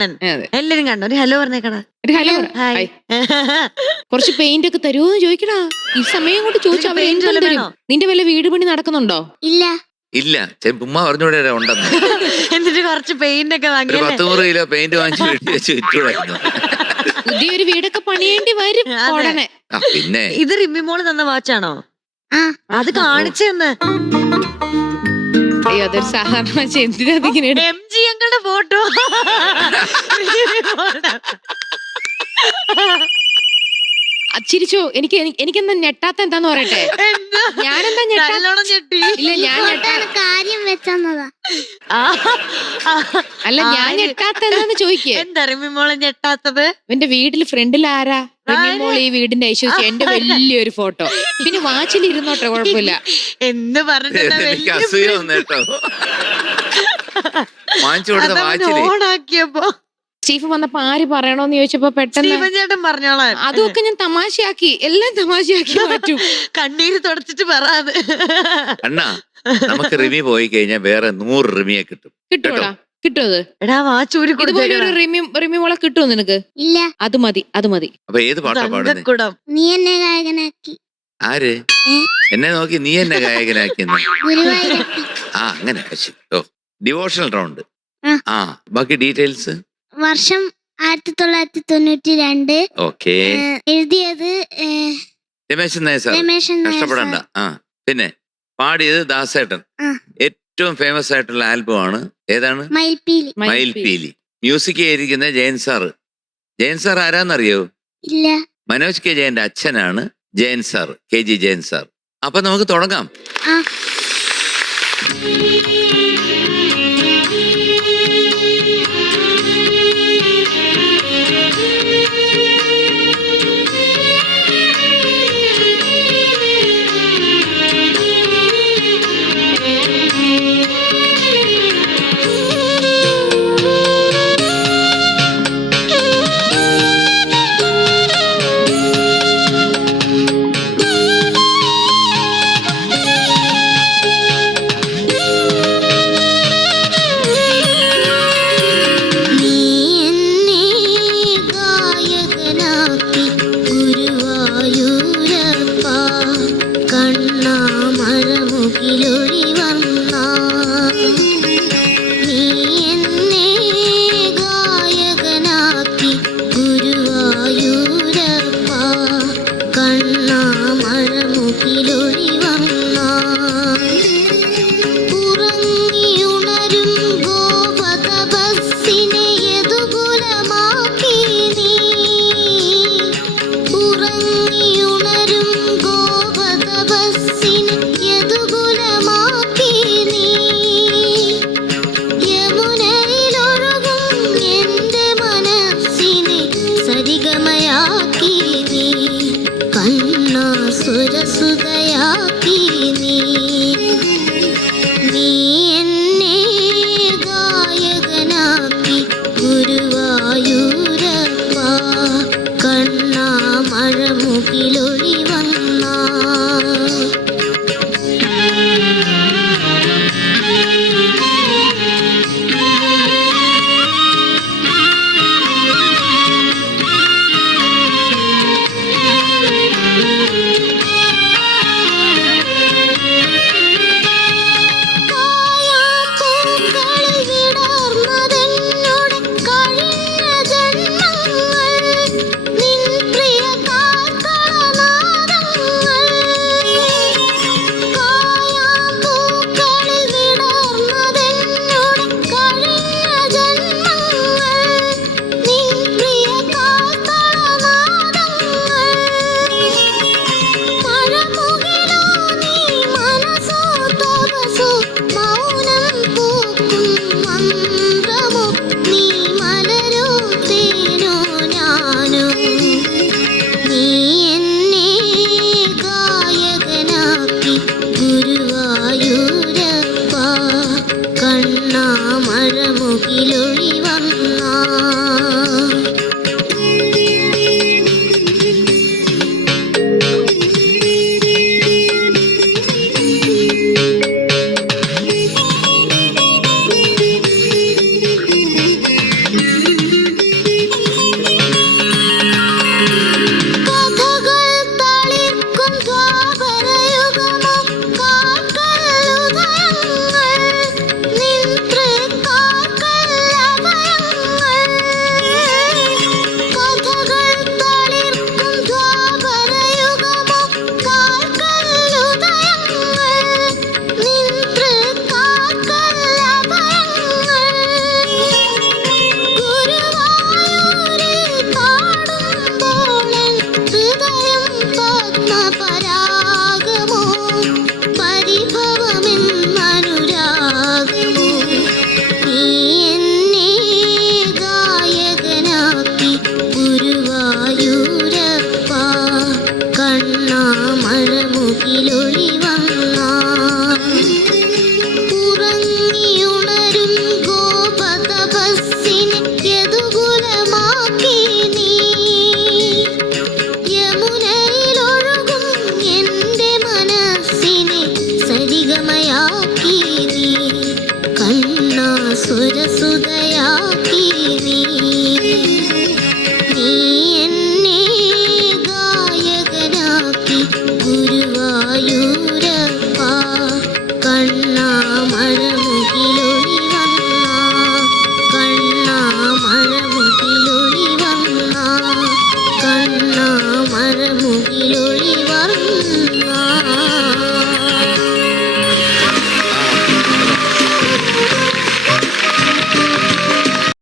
അതെ. എല്ലാരും കണ്ടു? ഒരു ഹലോ പറഞ്ഞേക്കടാ. ഒരു ഹലോ. ഹായ്. കുറച്ച് പെയിന്റ് ഒക്കെ തരുമോ ചോദിക്കടാ. ഈ സമയം കൊണ്ട് ചോദിച്ചാ നിനക്ക് അവർ paint എന്തും വല്ലതും തരും. നിന്റെ വല്ല വീട് പണി നടക്കുന്നുണ്ടോ? ഇല്ല. ഇല്ല. ഉമ്മ പറഞ്ഞൂടെ ഉണ്ടെന്ന്. എന്നിട്ട് കുറച്ച് പെയിന്റ് ഒക്കെ ഒരു വാങ്ങിയല്ലേ പത്ത് നൂറ് കിലോ പെയിന്റ് വാങ്ങിച്ച് വീട്ടിൽ വെച്ച് വിറ്റുകൂടായിരുന്നു പുതിയൊരു വീടൊക്കെ പണിയേണ്ടി വരും അതെ. ഉടനെ. ആ പിന്നെ? ഇത് റിമ്മി മോൾ തന്ന വാച്ചാണോ ആ. അത് കാണിച്ചെന്ന്. അയ്യോ അതൊരു സാധാരണ എന്തിനാ അതിങ്ങനെ എം ഞങ്ങളുടെ ഫോട്ടോ. ആ, ചിരിച്ചോ. എനിക്ക് എനി- എനിക്കെന്താ ഞെട്ടാത്ത എന്താന്ന് പറയട്ടെ? ഞാനെന്താ ഞെട്ടാ? നല്ലോണം ഞെട്ടി. ഇല്ല ഞാൻ കാര്യം ആ, അല്ല ഞാൻ? ഞെട്ടാത്ത എന്താന്ന് ചോദിക്കേ. എന്താ റിമ്മി മോളെ ഞെട്ടാത്തത്? എന്റെ വീട്ടിൽ ഫ്രണ്ടിൽ ആരാ? മോൾ ഈ വീടിന്റെ ഐശ്വര്യ എന്റെ വലിയൊരു ഫോട്ടോ. പിന്നെ വാച്ചിൽ ഇരുന്നോട്ടെ കുഴപ്പമില്ല. എന്ന് പറഞ്ഞിട്ട് എനിക്ക് അസൂയ വന്നു കേട്ടോ വാങ്ങിച്ചു കൊടുത്ത വാച്ചിൽ. ഓണാക്കിയപ്പോ. സ്റ്റീഫ് വന്നപ്പോ ആര് പറയണോന്ന് ചോദിച്ചപ്പോ പെട്ടെന്ന് ചേട്ടൻ പറഞ്ഞോളാൻ അതൊക്കെ ഞാൻ തമാശയാക്കി എല്ലാം തമാശയാക്കി മാറ്റും. കണ്ണീര് തുടച്ചിട്ട് പറയാതെ അണ്ണാ നമുക്ക് റിമി പോയി കഴിഞ്ഞാൽ വേറെ നൂറ് റിമിയെ കിട്ടും. കിട്ടുമോടാ അത്. എടാ വാച്ചൂരി ഇതുപോലെ ഒരു റിമി റിമി മോളെ കിട്ടുമോ നിനക്ക്? ഇല്ല. അത് മതി അത് മതി. അപ്പൊ ഏത് പാട്ടാ പാടുന്നത് നീ എന്നെ ഗായകനാക്കി. ആര്? എന്നെ നോക്കി നീ എന്നെ ഗായകനാക്കിയെന്ന്. ഗുരുവായൂരപ്പൻ ആ അങ്ങനെ ഓ. ഡിവോഷണൽ റൗണ്ട് ആ. ബാക്കി ഡീറ്റെയിൽസ് വർഷം ആയിരത്തി തൊള്ളായിരത്തി തൊണ്ണൂറ്റി രണ്ട് ഓക്കെ എഴുതിയത് രമേശൻ നായർ സാർ. രമേശൻ നായർ കഷ്ടപ്പെടണ്ട. ആ പിന്നെ പാടിയത് ദാസേട്ടൻ. ഏറ്റവും ഫേമസ് ആയിട്ടുള്ള ആൽബം ആണ് ഏതാണ് മയിൽപീലി മയിൽപീലി മ്യൂസിക് ചെയ്തിരിക്കുന്ന ജയൻ സാർ ജയൻ സാർ ആരാന്നറിയോ? ഇല്ല. മനോജ് കെ ജയന്റെ അച്ഛനാണ് Jayan sir K G Jayan sir. അപ്പൊ നമുക്ക് തുടങ്ങാം. Música